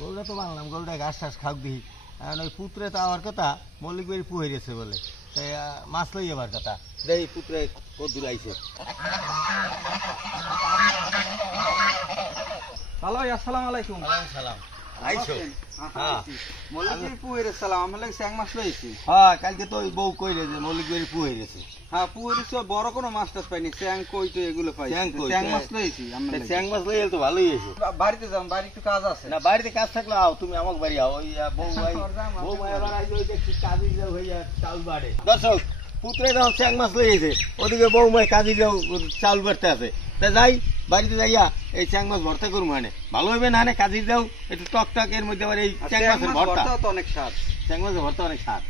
গরুটা তো বানলাম, গরুটা ঘাস টাস খাওক দিই। এখন ওই পুত্রে তো আমার কথা মল্লিক বাড়ি পুহে গেছে বলে, তাই মাছ লই যাবার কথা। দেই পুত্রে কদ্দুর আইছে। হ্যালো, আসসালামু আলাইকুম। সালাম। আইছো? হ্যাঁ। মল্লিক পুয়ের সালাম, আমি লাগে স্যাং মাছ লইছি। হ্যাঁ, কালকে তো ওই বউ কইলে যে মল্লিক বাড়ি পুহে গেছে। হ্যাঁ, পুয়ের বড় কোনো মাছ টাছ পাইনি, স্যাং কই তো এগুলো পাই। স্যাং মাছ লইছি আমরা। স্যাং মাছ লই তো ভালোই হয়েছে। বাড়িতে যাম, বাড়ি একটু কাজ আছে। না, বাড়িতে কাজ থাকলে আও, তুমি আমাকে বাড়ি আও। ওই বউ এবার আইলে ওই দেখছি কাজে যাও হইয়া চাউল বাড়ে। দর্শক, পুত্রে যখন স্যাং মাছ লইয়েছে, ওদিকে বউ মায় কাজে যাও চাউল বাড়তে আছে। তা যাই বাড়িতে যাইয়া এই চ্যাং মাছ ভর্তা করবো, মানে ভালো হবে না নে কাজে যাও একটু টক টক। এর মধ্যে আবার এই চ্যাং মাছের ভর্তা তো অনেক স্বাদ, চ্যাং মাছের ভর্তা অনেক স্বাদ।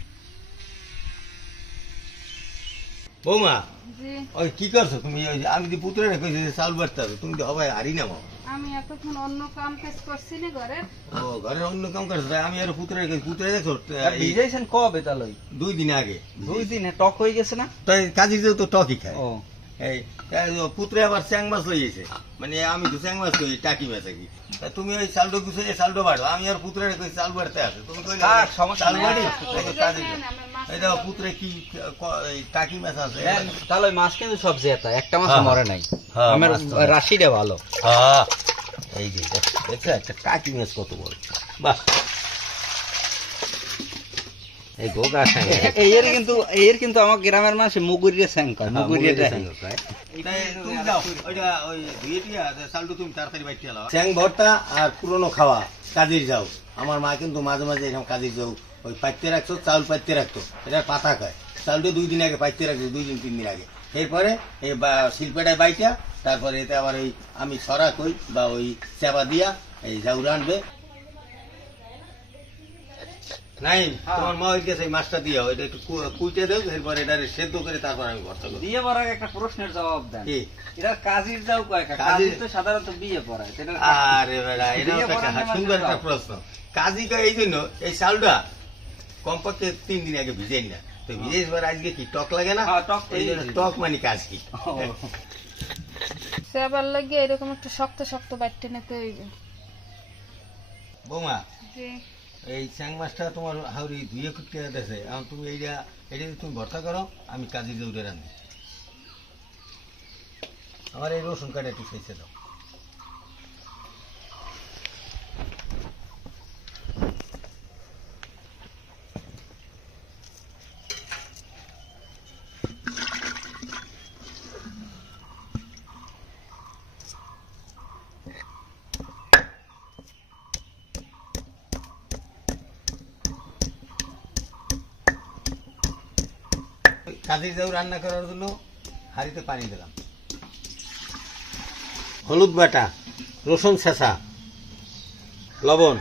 বৌমা, ওই কি করছো তুমি? ওই আমি যে পুত্রে কইছি চাউল বাড়তে হবে, তুমি তো হবে হারি না। আমি এতক্ষণ অন্য কাম কাজ করছি না ঘরের। ও, ঘরের অন্য কাম করছো? আমি আর পুত্রে পুত্রে দেখো ভিজাইছেন কবে? তাহলে 2 দিন আগে। 2 দিনে টক হয়ে গেছে না? তাই কাজে যাও তো টকই খায়। ও, এই পুত্রে আবার চ্যাং মাছ লইয়েছে, মানে আমি তো চ্যাং মাছ কই টাকি মাছ কি। তুমি ওই চালটো গুছিয়ে চালটো বাড়ো, আমি আর পুত্রে কই চাল বাড়তে আছে। তুমি কইলে চাল বাড়ি কাজে এই দেখো পুত্রে কি টাকি মাছ আছে। তাহলে মাছ কিন্তু সব জেতা, একটা মাছ মরে নাই। আমার রাশিটা ভালো। হ্যাঁ, এই যে দেখছো একটা টাকি মাছ কত বড়। বাহ, এই গোগা স্যাং এর কিন্তু আমার গ্রামের মানুষ মুগুরিয়া স্যাং কয়, মুগুরিয়া স্যাং কয়। তুমি যাও ওইটা ওই ধুয়ে দিয়া চালটো তুমি তাড়াতাড়ি বাইতে আলো। স্যাং ভর্তা আর পুরনো খাওয়া কাজের যাও। আমার মা কিন্তু মাঝে মাঝে এরকম কাজের যাও ওই পাইতে রাখতো, চাউল পাইতে রাখতো, এটা পাতা খায়। চাউলটা 2 দিন আগে পাইতে রাখতো, 2 দিন 3 দিন আগে। এরপরে এই শিল্পেটায় বাইটা, তারপরে এতে আবার এই আমি সরা কই বা ওই চেপা দিয়া এই জাউরা আনবে। নাই, তোমার মা ওই গেছে মাছটা দিয়া ওইটা একটু কুইটে দেও, এরপর এটা সেদ্ধ করে তারপর আমি ভর্তা করি। বিয়ে পড়ার একটা প্রশ্নের জবাব দেন। এটা কাজীর যাও কয়, কাজীর তো সাধারণত বিয়ে পড়ায়। আরে বেড়া, এটা সুন্দর একটা প্রশ্ন। কাজী কয় এই জন্য এই চাউলটা কমপক্ষে 3 দিন আগে ভিজাই না, তো ভিজেই আজকে কি টক লাগে না, এই জন্য টক মানে কাজ কি। সেবার লাগে এরকম একটু শক্ত শক্ত বাইটে নিতে হইবে। বৌমা, এই চ্যাং মাছটা তোমার হাওড়ি ধুয়ে কুটতে দেছে, এখন তুমি এইটা যদি তুমি ভর্তা করো, আমি কাজী জৌরে রান্ধি। আমার এই রসুন কাটা একটু শেষে দাও। কাজের জাউ রান্না করার জন্য হাঁড়িতে পানি দিলাম, হলুদ বাটা, রসুন ছেঁচা, লবণ।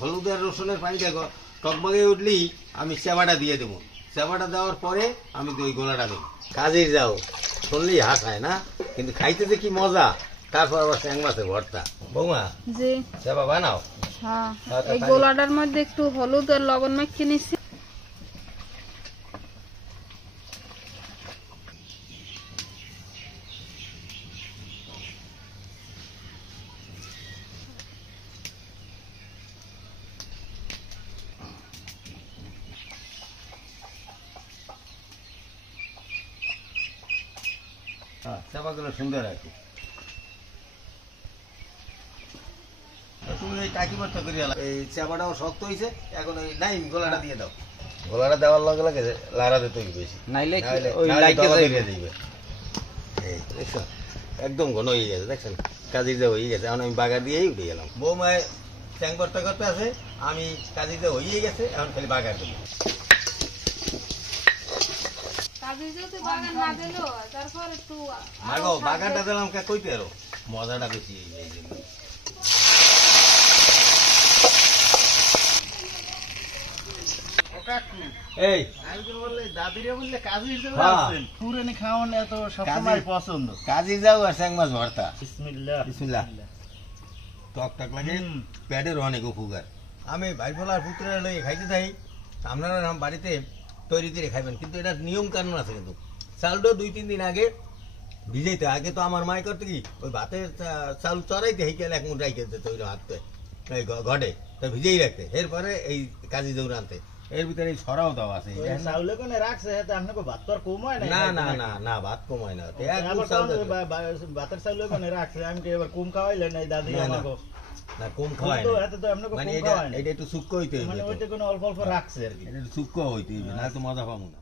হলুদ আর রসুনের পানিটা টকবগে উঠলেই আমি চেবাটা দিয়ে দেবো। চেবাটা দেওয়ার পরে আমি ওই গোলাটা দেবো। কাজের যাও শুনলেই হাসায় না, কিন্তু খাইতে যে কি মজা। তারপর আবার চ্যাং মাছের ভর্তা। বৌমা, জি চেবা বানাও। হ্যাঁ, এই গোলাটার মধ্যে একটু হলুদ আর লবণ মাখিয়ে নিছি। চাপাগুলো সুন্দর আর কি। তুমি ওই টাকি ভর্তা করিয়া এই চাপাটাও শক্ত হয়েছে, এখন ওই নাই গোলাটা দিয়ে দাও। গোলাটা দেওয়ার লগে লগে লাড়াতে তৈরি বেশি, নাইলে দিবে। দেখছো একদম ঘন হয়ে গেছে, দেখছেন কাজী যা হয়ে গেছে। এখন আমি বাগার দিয়েই উঠে গেলাম। বৌমায় চ্যাং ভর্তা করতে আছে, আমি কাজী যা হয়ে গেছে, এখন খালি বাগার দেবো। বাগানটা দিলাম কইতে আরো মজাটা বেশি এই জন্য। এই দাদিরে বললে কাজী খাওয়ানো এত সবসময় পছন্দ। কাজী যাও আর চ্যাং মাছ ভর্তা, বিসমিল্লাহ। টক টক লাগে, পেটের অনেক উপকার। আমি ভাই ফলার পুত্রের লইয়ে খাইতে থাই, আপনারা বাড়িতে তৈরি করে খাইবেন, কিন্তু এটা নিয়ম কানুন আছে। কিন্তু চালটা 2-3 দিন আগে ভিজাইতে। আগে তো আমার মায় করতে কি ওই ভাতের চাল চড়াইতে হেঁকে 1 মুঠ রাইখে দিতে ওই হাতে, এই ঘটে তো ভিজেই রাখতে এরপরে এই কাজি দৌড় আনতে এর ভিতরে এই ছড়াও দাও আছে চাউলে কোনে রাখছে তো আপনাকে ভাত তো আর কম হয় না না না না ভাত কম হয় না ভাতের চাউলে কোনে রাখছে আমি এবার কম খাওয়াইলে নাই দাদি আমাকে না কম খাওয়ায় তো এত তো আপনাকে মানে কম খাওয়ায় এটা একটু শুক্ক হইতে মানে ওইটা কোনো অল্প অল্প রাখছে আর কি এটা একটু শুক্ক হইতে না তো মজা পাবো না